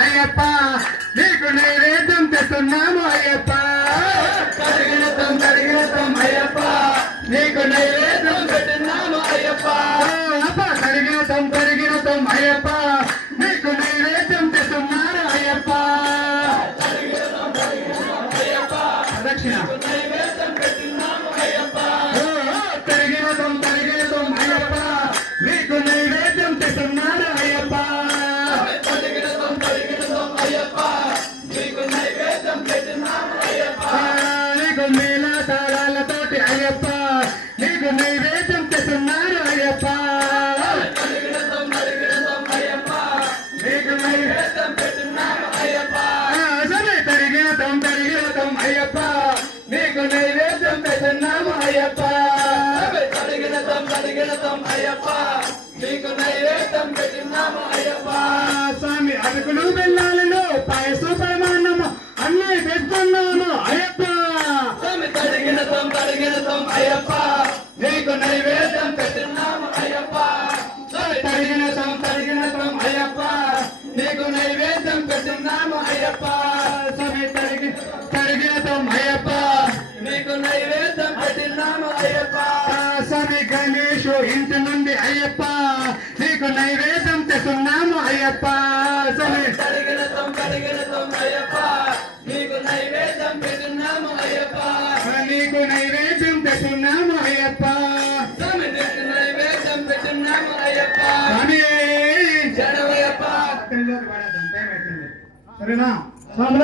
అయ్యప్ప నీకు నైవేద్యం తెస్తున్నాము అయ్యప్ప తరిగినతం అయ్యప్ప నీకు నైవేద్యం పెట్టినాము అయ్యప్ప తరిగినతం అయ్యప్ప నీకు నైవేద్యం తెస్తున్నారు అయ్యప్ప దక్షిణ నైవేద్యం పెట్టినాము అయ్యప్ప తరిగినతం అయ్యప్ప నీకు నైవేద్యం తెస్తున్నారు అయ్యప్ప తరిగినతం అయ్యప్ప నీకు నైవేద్యం పెట్టినాము అయ్యప్ప నీకు మేళ తాళాలతోటి అయ్యప్ప నీకు నైవేద్యం తెస్తున్నారు అయ్యప్ప తరిగినతం అయ్యప్ప నీకు నైవేద్యం పెట్టినాము అయ్యప్ప తరిగినతం అయ్యప్ప నీకు నైవేద్యం తెస్తున్నాము అయ్యప్ప తరిగినతం అయ్యప్ప నీకు నైవేద్యం పెట్టినాము అయ్యప్ప స్వామి అటుకులు బెల్లాలలో పాయసం ప్రమాణము అన్నీ తెస్తున్నాము అయ్యప్ప స్వామి తరిగినతం అయ్యప్ప నీకు నైవేద్యం పెట్టినాము అయ్యప్ప తరిగినతం అయ్యప్ప నీకు నైవేద్యం పెట్టినాము అయ్యప్ప స్వామి తరిగినతం అయ్యప్ప నీకు నైవేద్యం పెట్టినాము అయ్యప్ప స్వామి గణేష్ ఇంటి నుండి అయ్యప్ప నీకు నైవేద్యం తెస్తున్నాము అయ్యప్ప స్వామి తరిగినతం అయ్యప్ప నీకు నైవేద్యం పెట్టినాము అయ్యప్ప నీకు నైవేద్యం తెస్తున్నాము అయ్యప్ప స్వామి నీకు నైవేద్యం పెట్టినాము అయ్యప్ప స్వామి జడవయ్యప్ప సరేనా